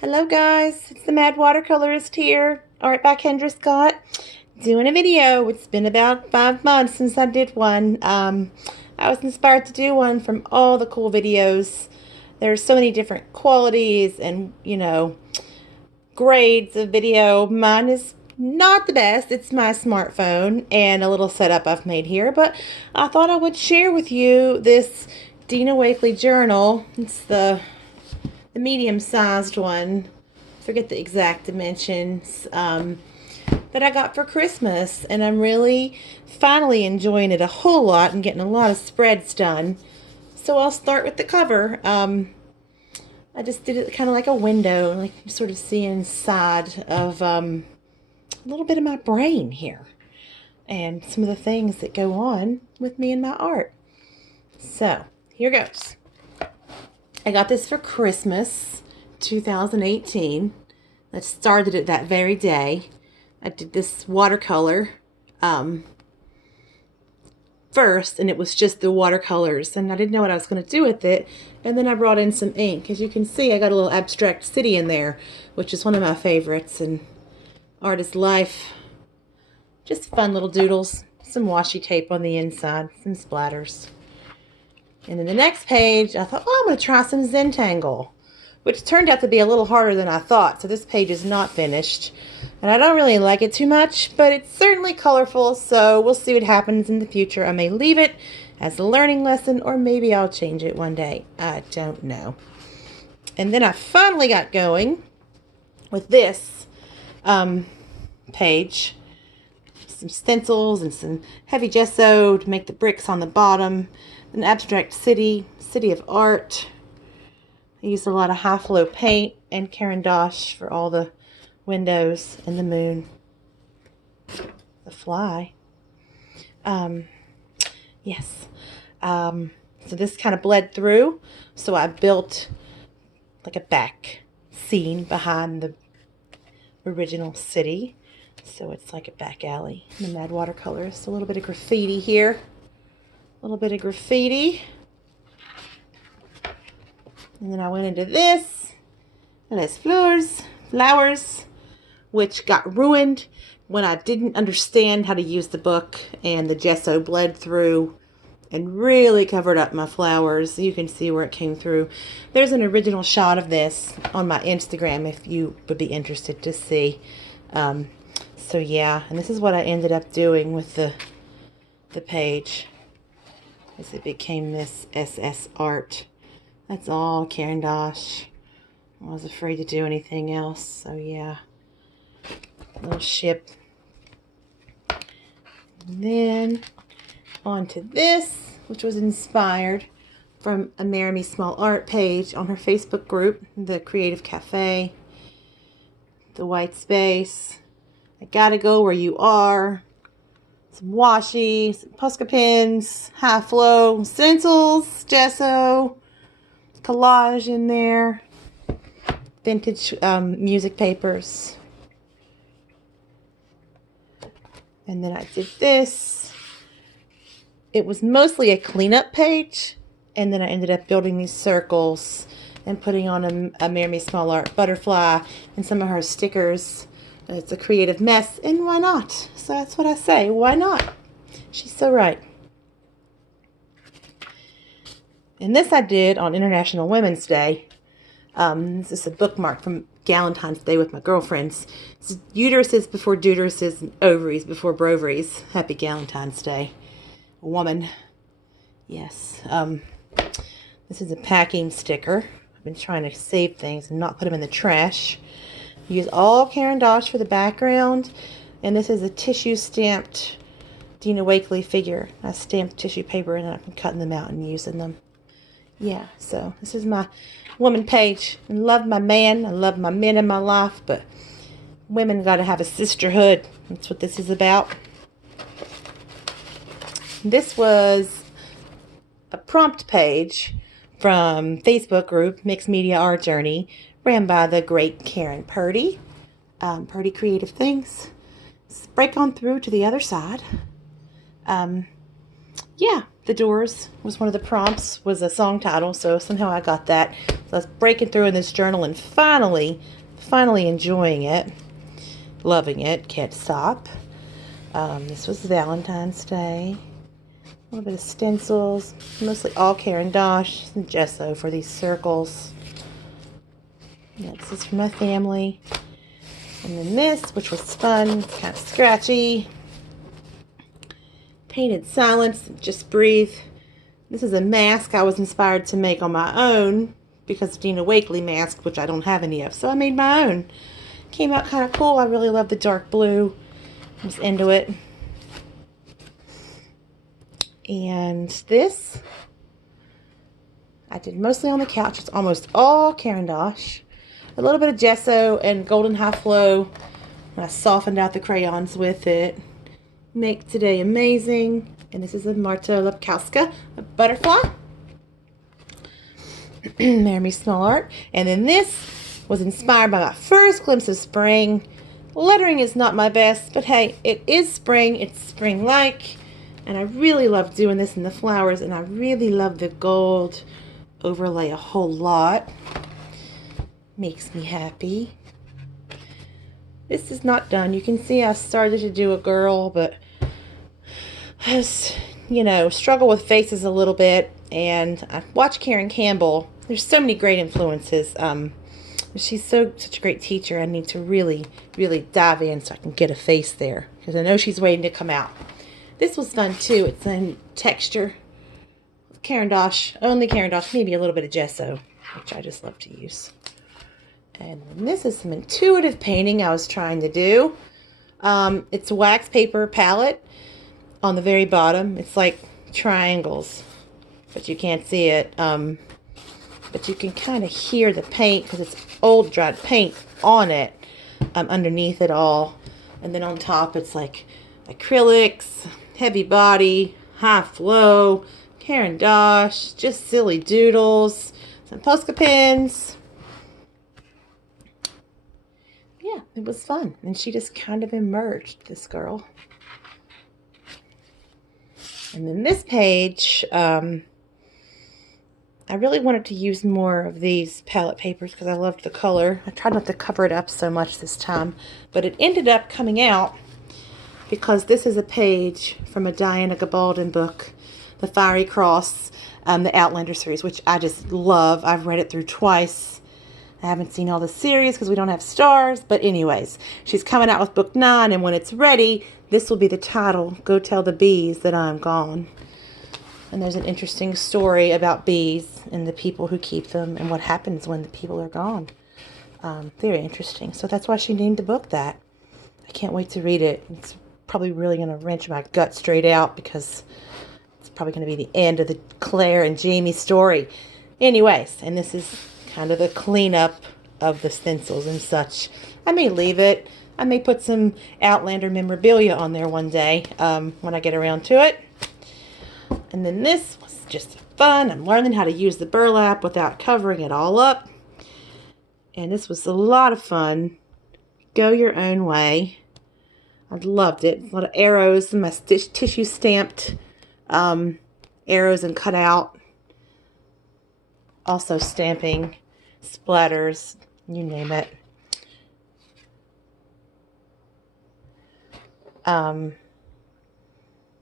Hello guys, it's the Mad Watercolorist here, art by Kendra Scott, doing a video. It's been about 5 months since I did one. I was inspired to do one from all the cool videos. There's so many different qualities and, grades of video. Mine is not the best. It's my smartphone and a little setup I've made here, but I thought I would share with you this Dina Wakley journal. It's the medium-sized one, forget the exact dimensions, that I got for Christmas, and I'm really finally enjoying it a whole lot and getting a lot of spreads done. So I'll start with the cover. I just did it kind of like a window, like you sort of see inside of a little bit of my brain here and some of the things that go on with me and my art. So here goes. I got this for Christmas 2018. I started it that very day. I did this watercolor first, and it was just the watercolors, and I didn't know what I was going to do with it. And then I brought in some ink. As you can see, I got a little abstract city in there, which is one of my favorites, and Art is Life. Just fun little doodles. Some washi tape on the inside, some splatters. And then the next page, I thought, oh, I'm going to try some Zentangle, which turned out to be a little harder than I thought. So this page is not finished. And I don't really like it too much, but it's certainly colorful, so we'll see what happens in the future. I may leave it as a learning lesson, or maybe I'll change it one day. I don't know. And then I finally got going with this page. Some stencils and some heavy gesso to make the bricks on the bottom. An abstract city of art. I used a lot of high flow paint and Caran d'Ache for all the windows and the moon. The fly. Yes. So this kind of bled through. So I built like a back scene behind the original city. So it's like a back alley. The Mad Watercolorist. A little bit of graffiti here. A little bit of graffiti. And then I went into this. Les flowers, which got ruined when I didn't understand how to use the book, and the gesso bled through and really covered up my flowers. You can see where it came through. There's an original shot of this on my Instagram if you would be interested to see. So yeah, and this is what I ended up doing with the page. As it became this SS art. That's all Caran d'Ache. I was afraid to do anything else, so yeah. Little ship. And then on to this, which was inspired from a Marry Small Art page on her Facebook group, the Creative Cafe. The white space. I gotta go where you are. Some washi, some Posca pins, high flow, stencils, gesso, collage in there, vintage music papers. And then I did this. It was mostly a cleanup page, and then I ended up building these circles and putting on a Marry Small Art butterfly and some of her stickers. It's a creative mess, and why not? So that's what I say. Why not? She's so right. And this I did on International Women's Day. This is a bookmark from Galentine's Day with my girlfriends. It's uteruses before deuteruses and ovaries before broveries. Happy Galentine's Day. Woman. Yes. This is a packing sticker. I've been trying to save things and not put them in the trash. Use all Caran d'Ache for the background, and this is a tissue stamped Dina Wakley figure. I stamped tissue paper and I've been cutting them out and using them. Yeah, so this is my woman page. I love my man. I love my men in my life, but women got to have a sisterhood. That's what this is about. This was a prompt page from Facebook group Mixed Media Art Journey, ran by the great Karen Purdy. Purdy Creative Things. Let's break on through to the other side. yeah, The Doors was one of the prompts, was a song title, so somehow I got that. So I was breaking through in this journal and finally enjoying it. Loving it. Can't stop. This was Valentine's Day. A little bit of stencils. Mostly all Caran d'Ache and gesso for these circles. Yeah, this is for my family. And then this, which was fun, kind of scratchy. Painted Silence, Just Breathe. This is a mask I was inspired to make on my own because of Dina Wakely mask, which I don't have any of. So I made my own. Came out kind of cool. I really love the dark blue. I was into it. And this, I did mostly on the couch. It's almost all Caran d'Ache. A little bit of gesso and Golden High Flow. And I softened out the crayons with it. Make Today Amazing. And this is a Marta Lepkowska, a butterfly. Marry Small Art. And then this was inspired by my first glimpse of spring. Lettering is not my best, but hey, it is spring. It's spring-like. And I really love doing this in the flowers, and I really love the gold overlay a whole lot. Makes me happy. This is not done. You can see I started to do a girl, but I just, struggle with faces a little bit. And I watch Karen Campbell. There's so many great influences. She's such a great teacher. I need to really, really dive in so I can get a face there, because I know she's waiting to come out. This was fun too. It's in texture. Caran d'Ache, only Caran d'Ache, maybe a little bit of gesso, which I just love to use. And this is some intuitive painting I was trying to do. It's a wax paper palette on the very bottom. It's like triangles, but you can't see it. But you can kind of hear the paint because it's old dried paint on it, underneath it all. And then on top it's like acrylics, heavy body, high flow, Caran d'Ache, just silly doodles, some Posca pins. Yeah, it was fun. And she just kind of emerged, this girl. And then this page, I really wanted to use more of these palette papers because I loved the color. I tried not to cover it up so much this time, but it ended up coming out because this is a page from a Diana Gabaldon book, The Fiery Cross, the Outlander series, which I just love. I've read it through twice. I haven't seen all the series because we don't have stars, but anyways, she's coming out with book 9, and when it's ready, this will be the title, Go Tell the Bees That I'm Gone. And there's an interesting story about bees and the people who keep them and what happens when the people are gone. Very interesting. So that's why she named the book that. I can't wait to read it. It's probably really going to wrench my gut straight out because it's probably going to be the end of the Claire and Jamie story. Anyways, and this is kind of the cleanup of the stencils and such. I may leave it. I may put some Outlander memorabilia on there one day when I get around to it. And then this was just fun. I'm learning how to use the burlap without covering it all up. And this was a lot of fun. Go your own way. I loved it. A lot of arrows and my tissue stamped arrows and cut out. Also stamping, splatters, you name it.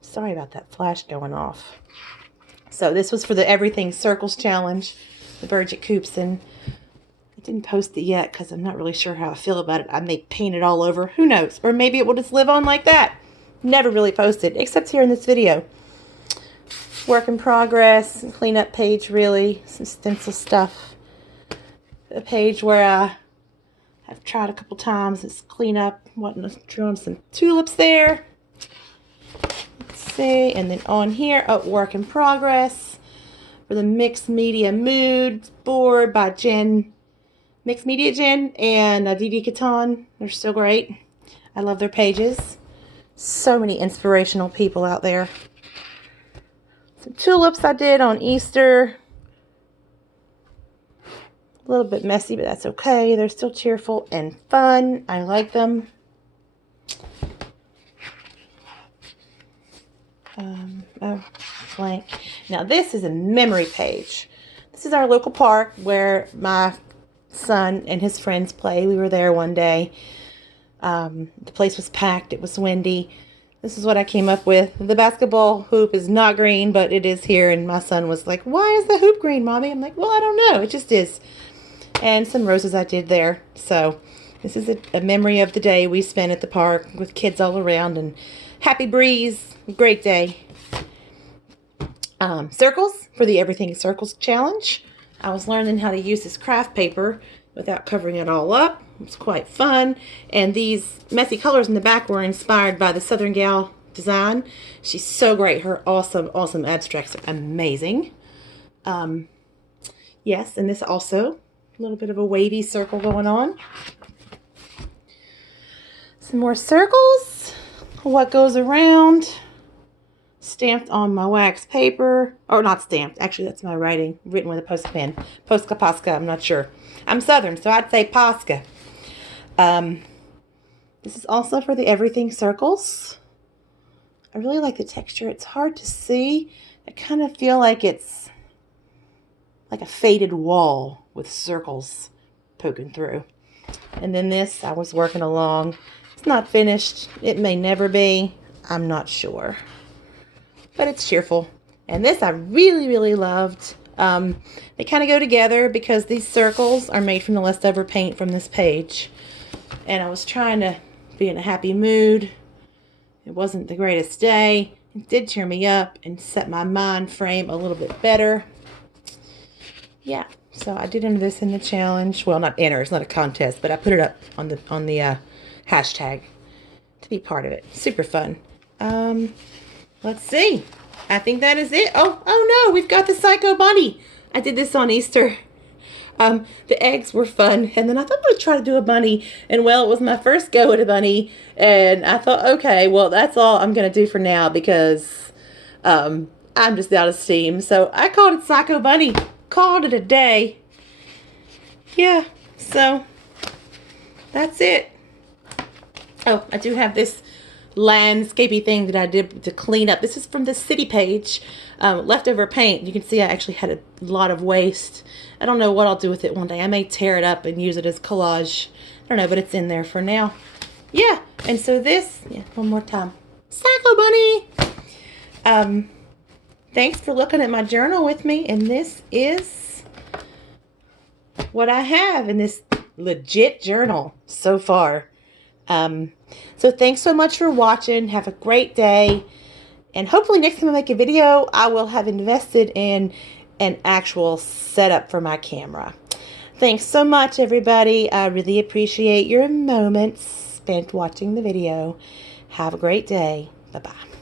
Sorry about that flash going off. So this was for the Everything Circles Challenge, the Bridget Coopson. I didn't post it yet because I'm not really sure how I feel about it. I may paint it all over. Who knows? Or maybe it will just live on like that. Never really posted, except here in this video. Work in progress, cleanup page really, some stencil stuff. A page where I've tried a couple times. It's cleanup. Drawing some tulips there. Let's see, and then on here, work in progress for the Mixed Media Mood board by Mixed Media Jen and Didi Catan. They're so great. I love their pages. So many inspirational people out there. Some tulips I did on Easter. A little bit messy, but that's okay. They're still cheerful and fun. I like them. flank. Now this is a memory page. This is our local park where my son and his friends play. We were there one day. The place was packed. It was windy. This is what I came up with. The basketball hoop is not green, but it is here. And my son was like, "Why is the hoop green, Mommy?" I'm like, "Well, I don't know. It just is." And some roses I did there. So this is a memory of the day we spent at the park with kids all around and happy breeze. Great day. Circles for the Everything Circles challenge. I was learning how to use this craft paper without covering it all up. It was quite fun. And these messy colors in the back were inspired by the Southern Gal design. She's so great. Her awesome abstracts are amazing. Yes, and this also, a little bit of a wavy circle going on. Some more circles. What goes around. Stamped on my wax paper. Or not stamped. Actually, that's my writing. Written with a Posca pen. Posca. I'm not sure. I'm Southern, so I'd say Posca. This is also for the Everything Circles. I really like the texture. It's hard to see. I kind of feel like it's like a faded wall with circles poking through. And then this, I was working along. It's not finished. It may never be. I'm not sure. But it's cheerful. And this I really loved. They kind of go together because these circles are made from the leftover paint from this page. And I was trying to be in a happy mood. It wasn't the greatest day. It did cheer me up and set my mind frame a little bit better. Yeah, so I did enter this in the challenge. Well, not enter, it's not a contest, but I put it up on the hashtag to be part of it. Super fun. Let's see. I think that is it. Oh no, we've got the Psycho Bunny. I did this on Easter. The eggs were fun, and then I thought I would try to do a bunny, and well, it was my first go at a bunny, and I thought, okay, well, that's all I'm going to do for now, because I'm just out of steam. So I called it Psycho Bunny. Called it a day. Yeah, so that's it. Oh, I do have this landscapey thing that I did to clean up. This is from the city page. Leftover paint. You can see I actually had a lot of waste. I don't know what I'll do with it one day. I may tear it up and use it as collage. I don't know, but it's in there for now. Yeah, and so this, one more time. Psycho Bunny! Thanks for looking at my journal with me, and this is what I have in this legit journal so far. So thanks so much for watching. Have a great day. And hopefully next time I make a video, I will have invested in an actual setup for my camera. Thanks so much, everybody. I really appreciate your moments spent watching the video. Have a great day. Bye-bye.